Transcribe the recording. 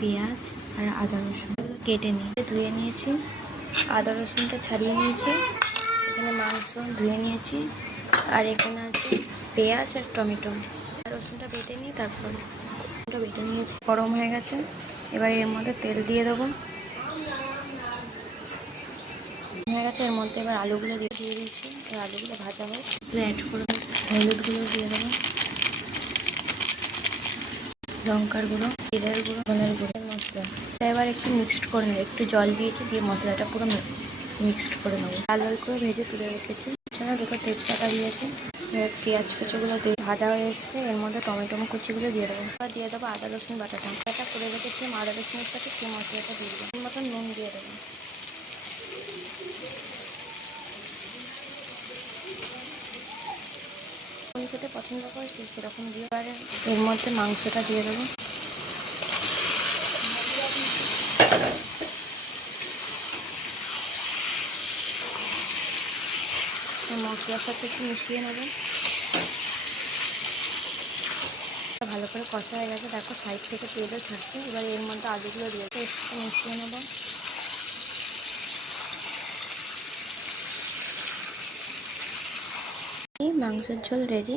পেঁয়াজ আর আদা রসুন কেটে নিয়ে ধুয়ে নিয়েছি। আদা রসুনটা ছাড়িয়ে নিয়েছি। এখানে মাংস ধুয়ে নিয়েছি। আর এখানে আছে পেঁয়াজ আর টমেটো। রসুনটা বেটে নিই, তারপর বেটে নিয়েছি। গরম হয়ে গেছে, এবার এর মধ্যে তেল দিয়ে দেবো। হয়ে গেছে, এর মধ্যে এবার আলুগুলো দিয়ে দিয়েছি। এবার আলুগুলো ভাজা হোক, অ্যাড করে হলুদগুলো দিয়ে দেবো, লঙ্কার গুঁড়ো, জিরের গুঁড়ো, ধনের গুঁড়ো, মশলা। এবার একটু মিক্সড করে নেবো, একটু জল দিয়েছি, দিয়ে মশলাটা পুরো মিক্সড করে নেবো। লাল লাল করে ভেজে তুলে রেখেছি। এছাড়া দুটো তেজপাতা দিয়েছি। পেঁয়াজ কুচিগুলো দিয়ে ভাজা হয়ে এসছে, এর মধ্যে টমেটো কুচিগুলো দিয়ে দেবো। এবার দিয়ে দেবো আদা রসুন বাটাটা। এটা করে রেখেছিলাম আদা রসুনের সাথে, সেই মশলাটা দিয়ে দেবো। মতন নুন দিয়ে দেবো। নুন খেতে পছন্দ করে সেরকম দিয়ে, এবারে এর মধ্যে মাংসটা দিয়ে দেবো। মশলার সাথে একটু মিশিয়ে নেব। ভালো করে কষা হয়ে গেছে, দেখো সাইড থেকে তেলও ছাড়ছে। এবার এর মধ্যে আলুগুলো দিয়ে একটু মিশিয়ে নেব। এই মাংসের ঝোল রেডি।